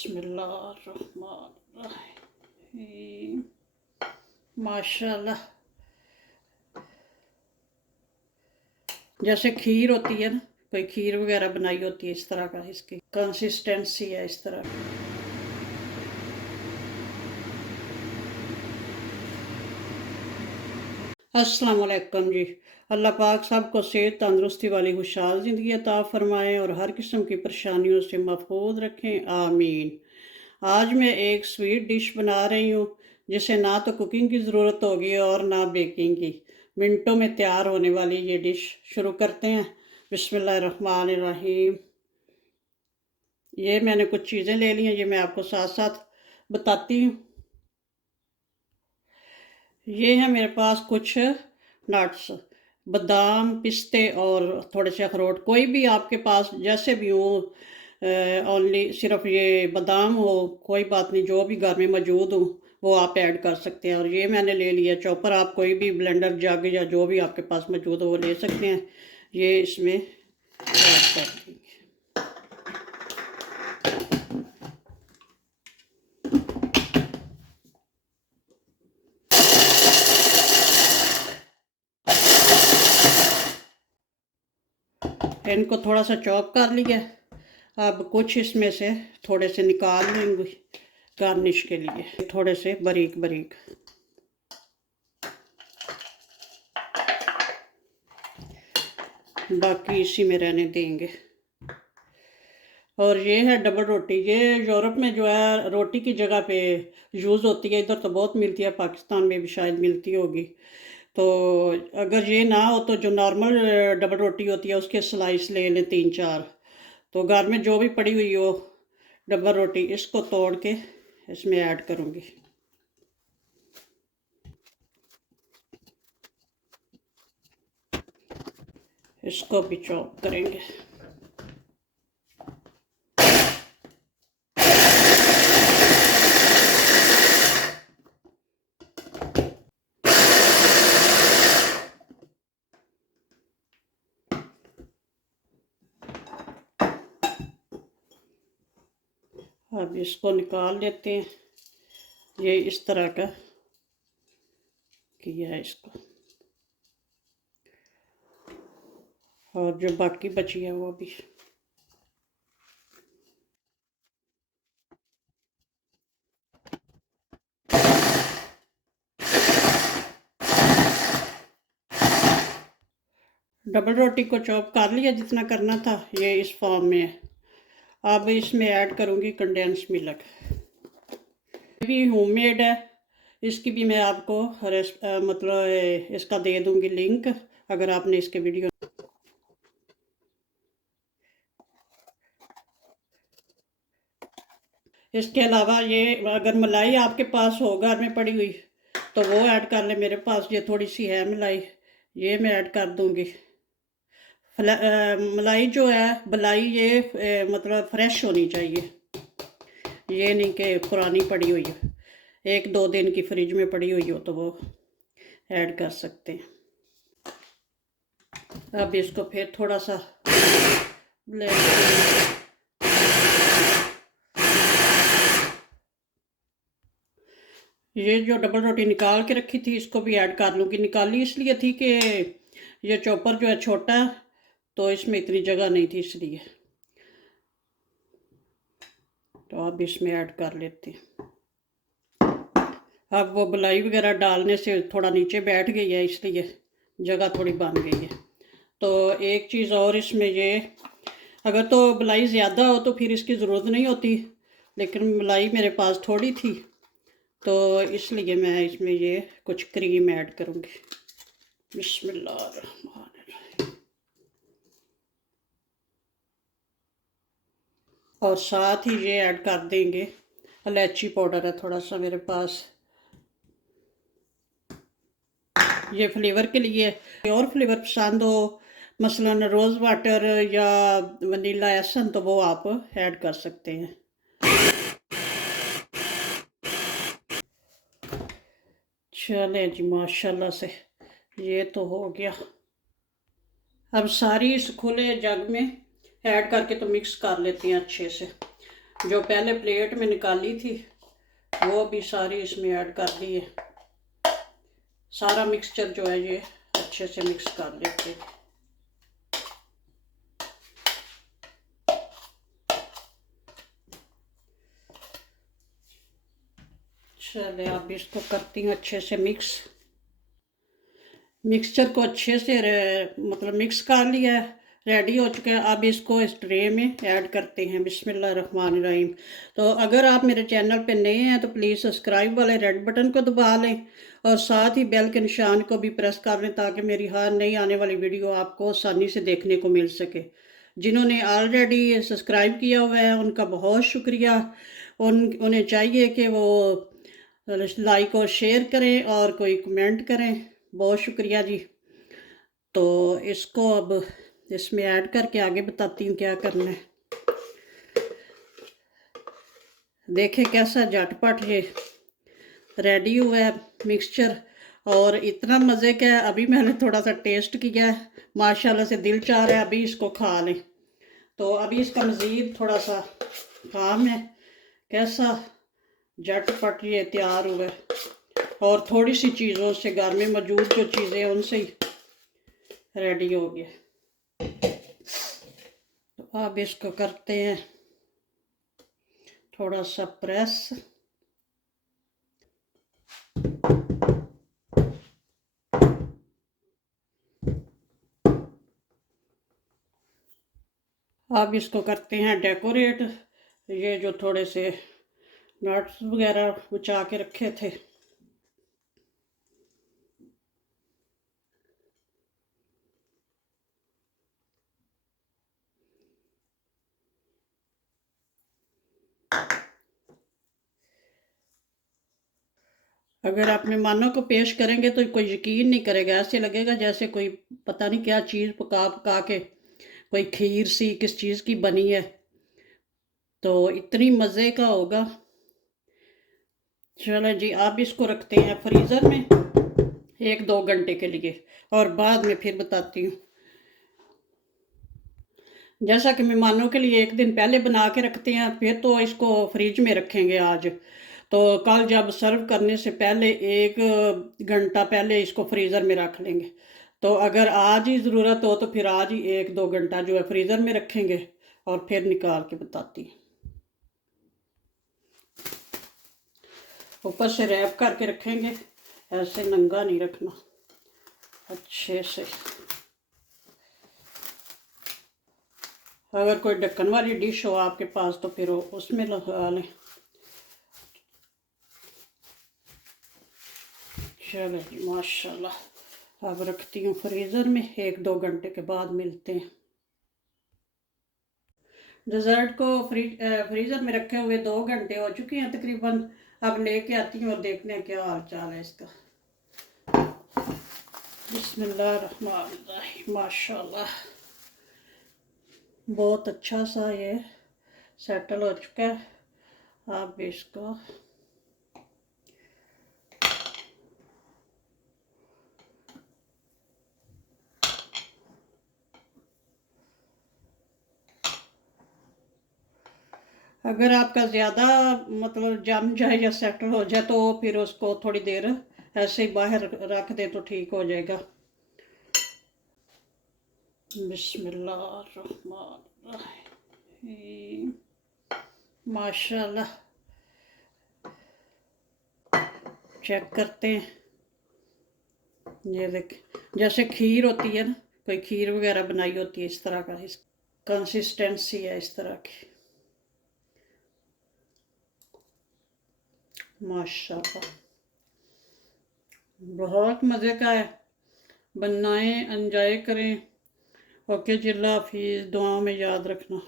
बिस्मिल्लाहिर्रहमानिर्रहीम। माशाल्लाह, जैसे खीर होती है ना, कोई खीर वगैरह बनाई होती है, इस तरह का इसकी कंसिस्टेंसी है, इस तरह की। अस्सलाम वालेकुम जी। अल्लाह पाक सबको सेहत तंदुरुस्ती वाली खुशहाल ज़िंदगी अता फ़रमाएँ और हर किस्म की परेशानियों से महफूज रखें, आमीन। आज मैं एक स्वीट डिश बना रही हूँ जिसे ना तो कुकिंग की ज़रूरत होगी और ना बेकिंग की। मिनटों में तैयार होने वाली ये डिश शुरू करते हैं। बिस्मिल्लाहिर्रहमानिर्रहीम। ये मैंने कुछ चीज़ें ले ली हैं, ये मैं आपको साथ साथ बताती हूँ। ये है मेरे पास कुछ नट्स, बादाम, पिस्ते और थोड़े से अखरोट, कोई भी आपके पास जैसे भी हो। ओनली सिर्फ ये बादाम हो, कोई बात नहीं, जो भी घर में मौजूद हो वो आप ऐड कर सकते हैं। और ये मैंने ले लिया चॉपर, आप कोई भी ब्लेंडर जग या जो भी आपके पास मौजूद हो वो ले सकते हैं। ये इसमें ऐड कर देंगे। इनको थोड़ा सा चॉप कर लिया। अब कुछ इसमें से थोड़े से निकाल लेंगे गार्निश के लिए, थोड़े से बारीक बारीक। बाकी इसी में रहने देंगे। और ये है डबल रोटी। ये यूरोप में जो है रोटी की जगह पे यूज़ होती है, इधर तो बहुत मिलती है, पाकिस्तान में भी शायद मिलती होगी। तो अगर ये ना हो तो जो नॉर्मल डबल रोटी होती है उसके स्लाइस ले लें 3-4। तो घर में जो भी पड़ी हुई हो डबल रोटी, इसको तोड़ के इसमें ऐड करूँगी। इसको भी चॉप करेंगे। अब इसको निकाल लेते हैं। ये इस तरह का किया है इसको, और जो बाकी बची है वो भी। डबल रोटी को चॉप कर लिया जितना करना था, ये इस फॉर्म में है। अब इसमें ऐड करूँगी कंडेंस मिल्क। ये भी होममेड है, इसकी भी मैं आपको मतलब इसका दे दूँगी लिंक, अगर आपने इसके वीडियो। इसके अलावा ये अगर मलाई आपके पास हो घर में पड़ी हुई तो वो ऐड कर ले। मेरे पास ये थोड़ी सी है मलाई, ये मैं ऐड कर दूँगी। मलाई जो है मलाई, ये मतलब फ्रेश होनी चाहिए, ये नहीं कि पुरानी पड़ी हुई है। 1-2 दिन की फ्रिज में पड़ी हुई हो तो वो ऐड कर सकते हैं। अब इसको फिर थोड़ा सा ब्लेंड। ये जो डबल रोटी निकाल के रखी थी इसको भी ऐड कर लूँगी। निकाली इसलिए थी कि ये चॉपर जो है छोटा है तो इसमें इतनी जगह नहीं थी, इसलिए। तो अब इसमें ऐड कर लेते हैं। अब वो मलाई वगैरह डालने से थोड़ा नीचे बैठ गई है, इसलिए जगह थोड़ी बन गई है। तो एक चीज़ और इसमें, ये अगर तो मलाई ज़्यादा हो तो फिर इसकी ज़रूरत नहीं होती, लेकिन मलाई मेरे पास थोड़ी थी तो इसलिए मैं इसमें ये कुछ क्रीम ऐड करूँगी। बिस्मिल्लाहिर्रहमानिर्रहीम। और साथ ही ये ऐड कर देंगे इलायची पाउडर है थोड़ा सा मेरे पास, ये फ्लेवर के लिए। और फ्लेवर पसंद हो, मसलन रोज़ वाटर या वनीला एसन, तो वो आप ऐड कर सकते हैं। चले जी, माशाल्लाह से ये तो हो गया। अब सारी इस खुले जग में ऐड करके तो मिक्स कर लेते हैं अच्छे से। जो पहले प्लेट में निकाली थी वो भी सारी इसमें ऐड कर दी है। सारा मिक्सचर जो है ये अच्छे से मिक्स कर लेते हैं। चले अब इसको करती हूँ अच्छे से मिक्स। मिक्सचर को अच्छे से मतलब मिक्स कर लिया है, रेडी हो चुका है। अब इसको इस ट्रे में ऐड करते हैं। बिस्मिल्लाहिर्रहमानिर्रहीम। तो अगर आप मेरे चैनल पे नए हैं तो प्लीज़ सब्सक्राइब वाले रेड बटन को दबा लें और साथ ही बेल के निशान को भी प्रेस कर लें ताकि मेरी हर नई आने वाली वीडियो आपको आसानी से देखने को मिल सके। जिन्होंने ऑलरेडी सब्सक्राइब किया हुआ है उनका बहुत शुक्रिया। उन्हें चाहिए कि वो लाइक और शेयर करें और कोई कमेंट करें। बहुत शुक्रिया जी। तो इसको अब इसमें ऐड करके आगे बताती हूँ क्या करना है। देखें कैसा झटपट ये रेडी हुआ है मिक्सचर और इतना मज़े का है। अभी मैंने थोड़ा सा टेस्ट किया है, माशाल्लाह से दिल चाह रहा है अभी इसको खा लें। तो अभी इसका मज़ीद थोड़ा सा काम है। कैसा झटपट ये तैयार हुआ है और थोड़ी सी चीज़ों से, घर में मौजूद जो चीज़ें हैं उनसे ही रेडी हो गया। तो अब इसको करते हैं थोड़ा सा प्रेस। अब इसको करते हैं डेकोरेट। ये जो थोड़े से नट्स वगैरह बचा के रखे थे अगर आप मेहमानों को पेश करेंगे तो कोई यकीन नहीं करेगा। ऐसे लगेगा जैसे कोई पता नहीं क्या चीज़ पका पका के कोई खीर सी किस चीज़ की बनी है। तो इतनी मज़े का होगा। चलो जी अब इसको रखते हैं फ्रीज़र में 1-2 घंटे के लिए और बाद में फिर बताती हूँ। जैसा कि मेहमानों के लिए एक दिन पहले बना के रखते हैं फिर तो इसको फ्रिज में रखेंगे आज। तो कल जब सर्व करने से पहले 1 घंटा पहले इसको फ्रीज़र में रख लेंगे। तो अगर आज ही ज़रूरत हो तो फिर आज ही 1-2 घंटा जो है फ्रीज़र में रखेंगे और फिर निकाल के बताती हूँ। ऊपर से रैप करके रखेंगे, ऐसे नंगा नहीं रखना, अच्छे से। अगर कोई ढक्कन वाली डिश हो आपके पास तो फिर उसमें लगा लें। चलो जी माशाल्लाह। अब रखती हूँ फ्रीज़र में, 1-2 घंटे के बाद मिलते हैं। डिज़र्ट को फ्रीज़र में रखे हुए 2 घंटे हो चुके हैं तकरीबन। अब लेके आती हूँ और देखते हैं क्या हाल चाल है इसका। बिस्मिल्लाहिर्रहमानिर्रहीम। माशाल्लाह बहुत अच्छा सा ये सेटल हो चुका है। अब इसको अगर आपका ज़्यादा मतलब जम जाए या सेटल हो जाए तो फिर उसको थोड़ी देर ऐसे ही बाहर रख दे तो ठीक हो जाएगा। बिस्मिल्लाहिर्रहमानिर्रहीम। माशाल्लाह चेक करते हैं। ये देख जैसे खीर होती है ना, कोई खीर वगैरह बनाई होती है इस तरह का इस कंसिस्टेंसी है इस तरह की। माशाल्लाह बहुत मज़े का है। बनाएं, एंजॉय करें। ओके जी, अल्लाह हाफिज़। दुआओं में याद रखना।